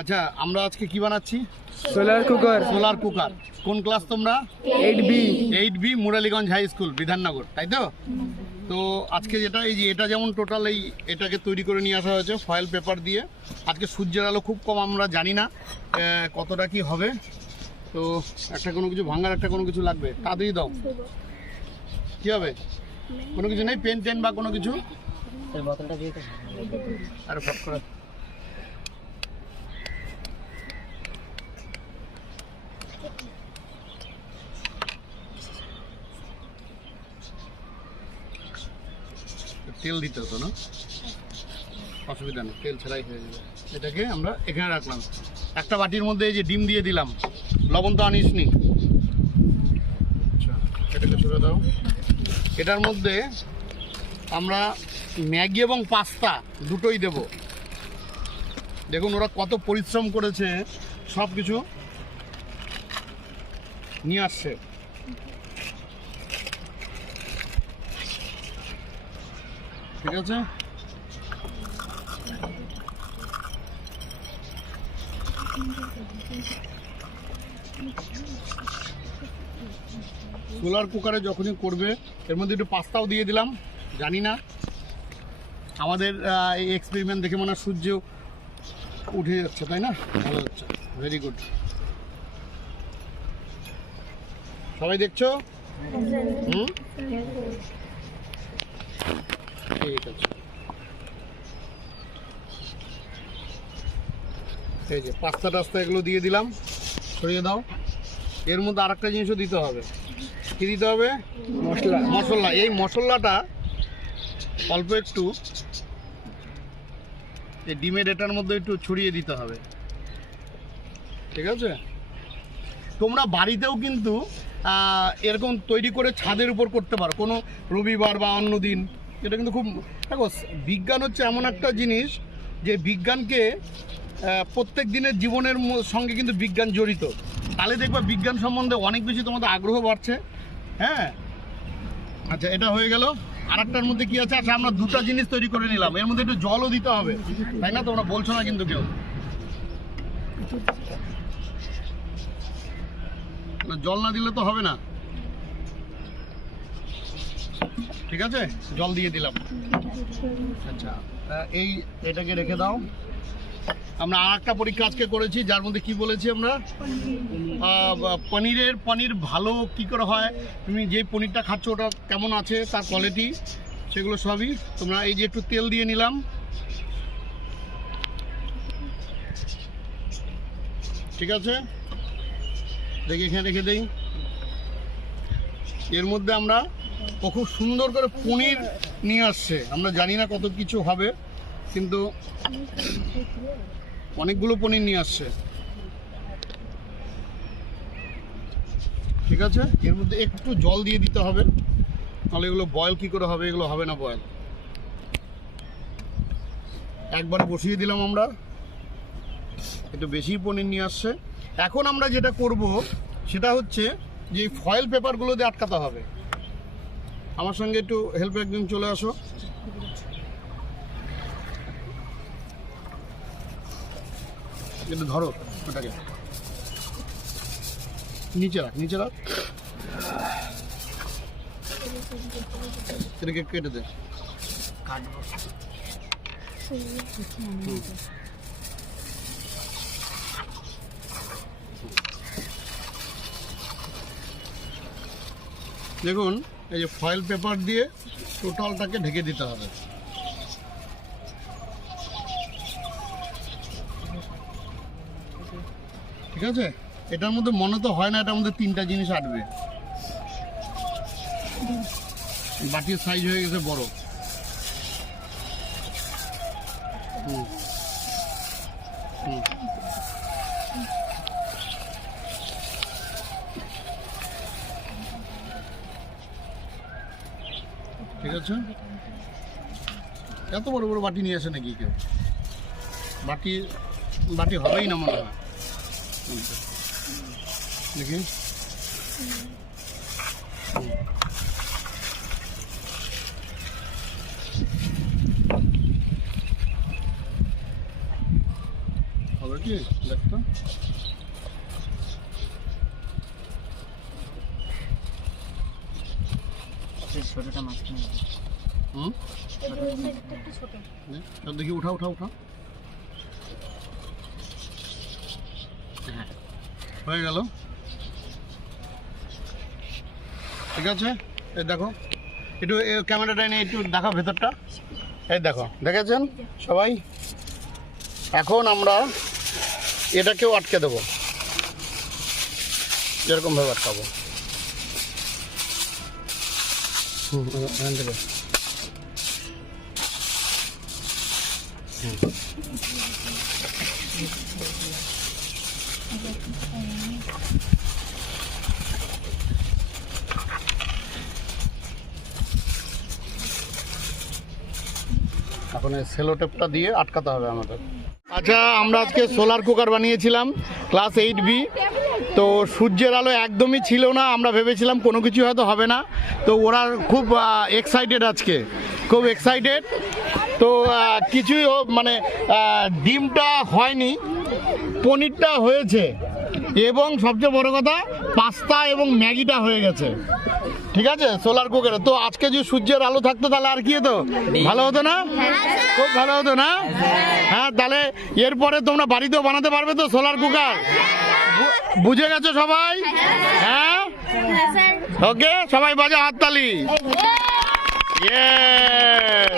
আচ্ছা, আমরা আজকে কি বানাচ্ছি? Solar cooker. Solar cooker. কোন ক্লাস তোমরা? 8B। 8B, Muraliganj high school, Bidhannagar, তাই তো? তো আজকে যেটা এই যে এটা যেমন টোটাল এটাকে তৈরি করে নিয়ে আসা হয়েছে ফয়েল পেপার দিয়ে। আজকে সূর্যের আলো খুব কম, আমরা জানি না কতটা কি হবে। তো একটা কোনো কিছু ভাঙার একটা কোনো কিছু লাগবে, তাড়াতাড়ি দাও। কি হবে? কোনো কিছু নেই, পেন টেন বা কোনো কিছু? আরে ফট করে তেল দিতে হতো না, অসুবিধা নেই, তেল ছাড়াই হয়ে যাবে। এটাকে আমরা এখানে রাখলাম। একটা বাটির মধ্যে এই যে ডিম দিয়ে দিলাম, লবণ তো আনিস নি। আচ্ছা, এটাকে ছুড়ে দাও। এটার মধ্যে আমরা ম্যাগি এবং পাস্তা দুটোই দেব। দেখুন ওরা কত পরিশ্রম করেছে, সব কিছু নিয়ে আসছে। ঠিক আছে, সোলার কুকারে যখনই করবে এর মধ্যে একটু পাস্তাও দিয়ে দিলাম। জানি না, আমাদের এই এক্সপেরিমেন্ট দেখে মনে হয় সূর্য উঠে যাচ্ছে, তাই না? ভালো হচ্ছে, ভেরি গুড। সবাই দেখছো? ঠিক আছে, এই যে পাস্তা টাস্তা এগুলো দিয়ে দিলাম, সরিয়ে দাও। এর মধ্যে আর একটা জিনিসও দিতে হবে। কি দিতে হবে? মশলা। মশলা। এই মশলাটা অল্প একটু এই ডিমের এটার মধ্যে একটু ছড়িয়ে দিতে হবে। ঠিক আছে, তোমরা বাড়িতেও কিন্তু এরকম তৈরি করে ছাদের উপর করতে পারো, কোনো রবিবার বা অন্য দিন। এটা কিন্তু খুব, দেখো বিজ্ঞান হচ্ছে এমন একটা জিনিস যে বিজ্ঞানকে প্রত্যেক দিনের জীবনের সঙ্গে কিন্তু বিজ্ঞান জড়িত। তাহলে দেখবা বিজ্ঞান সম্বন্ধে অনেক বেশি তোমাদের আগ্রহ বাড়ছে। হ্যাঁ, আচ্ছা, এটা হয়ে গেল। আর একটার মধ্যে কি আছে? আচ্ছা, আমরা দুটো জিনিস তৈরি করে নিলাম, এর মধ্যে একটু জলও দিতে হবে, তাই না? তোমরা বলছো না কিন্তু কেউ, জল না দিলে তো হবে না। ঠিক আছে, জল দিয়ে দিলাম। আচ্ছা, এটাকে রেখে দাও। আমরা আর একটা পরীক্ষা আজকে করেছি, যার মধ্যে কি বলেছি আমরা? পনির ভালো কি করে হয়, তুমি যে পনিরটা খাচ্ছ ওটা কেমন আছে, তার কোয়ালিটি, সেগুলো সবই তোমরা। এই যে একটু তেল দিয়ে নিলাম, ঠিক আছে, দেখি এখানে রেখে দেই। এর মধ্যে আমরা খুব সুন্দর করে পনির নিয়ে আসছে। আমরা জানি না কত কিছু হবে, কিন্তু অনেকগুলো পনির নিয়ে আসছে। ঠিক আছে, এর মধ্যে একটু জল দিয়ে দিতে হবে, তাহলে এগুলো বয়েল কি করে হবে? এগুলো হবে না বয়েল। একবারে বসিয়ে দিলাম আমরা, একটু বেশি পনির নিয়ে আসছে। এখন আমরা যেটা করব সেটা হচ্ছে যে ফয়েল পেপারগুলো দিয়ে আটকাতে হবে। আমার সঙ্গে একটু হেল্প, একদিন চলে আসো। একটু ধরো ওটাকে, নিচে রাখ, নিচে রাখ, এটাকে কেটে দে। দেখুন, এই যে ফয়েল পেপার দিয়ে টোটালটাকে ঢেকে দিতে হবে। ঠিক আছে, এটার মধ্যে মনে তো হয় না এটার মধ্যে তিনটা জিনিস আটবে। বাটির সাইজ হয়ে গেছে বড়। ঠিক আছে, এত বড় বড় বাটি নিয়ে আসে নাকি কেউ? বাটি হবেই না মনে হয়। দেখি, হবে কি দেখতো ছোটটা মাঝখানে দেখি উঠা উঠা উঠা হয়ে গেল ঠিক আছে এই দেখো একটু ক্যামেরাটা নিয়ে একটু দেখো ভেতরটা এই দেখো দেখেছেন সবাই এখন আমরা এটাকেও আটকে দেবো এরকমভাবে আটকাবো এখান থেকে এখন এই সেলো টেপটা দিয়ে আটকাতে হবে আমাদের আচ্ছা আমরা আজকে সোলার কুকার বানিয়েছিলাম ক্লাস 8B তো সূর্যের আলো একদমই ছিল না আমরা ভেবেছিলাম কোনো কিছু হয়তো হবে না তো ওরা খুব এক্সাইটেড আজকে খুব এক্সাইটেড তো কিছুই মানে ডিমটা হয়নি পনিরটা হয়েছে এবং সবচেয়ে বড় কথা পাস্তা এবং ম্যাগিটা হয়ে গেছে ঠিক আছে সোলার কুকারে তো আজকে যদি সূর্যের আলো থাকতো তাহলে আর কি হতো ভালো হতো না খুব ভালো হতো না হ্যাঁ তাহলে এরপরে তোমরা বাড়িতেও বানাতে পারবে তো সোলার কুকার বুঝে গেছো সবাই হ্যাঁ ওকে সবাই বাজা হাততালি ইয়েস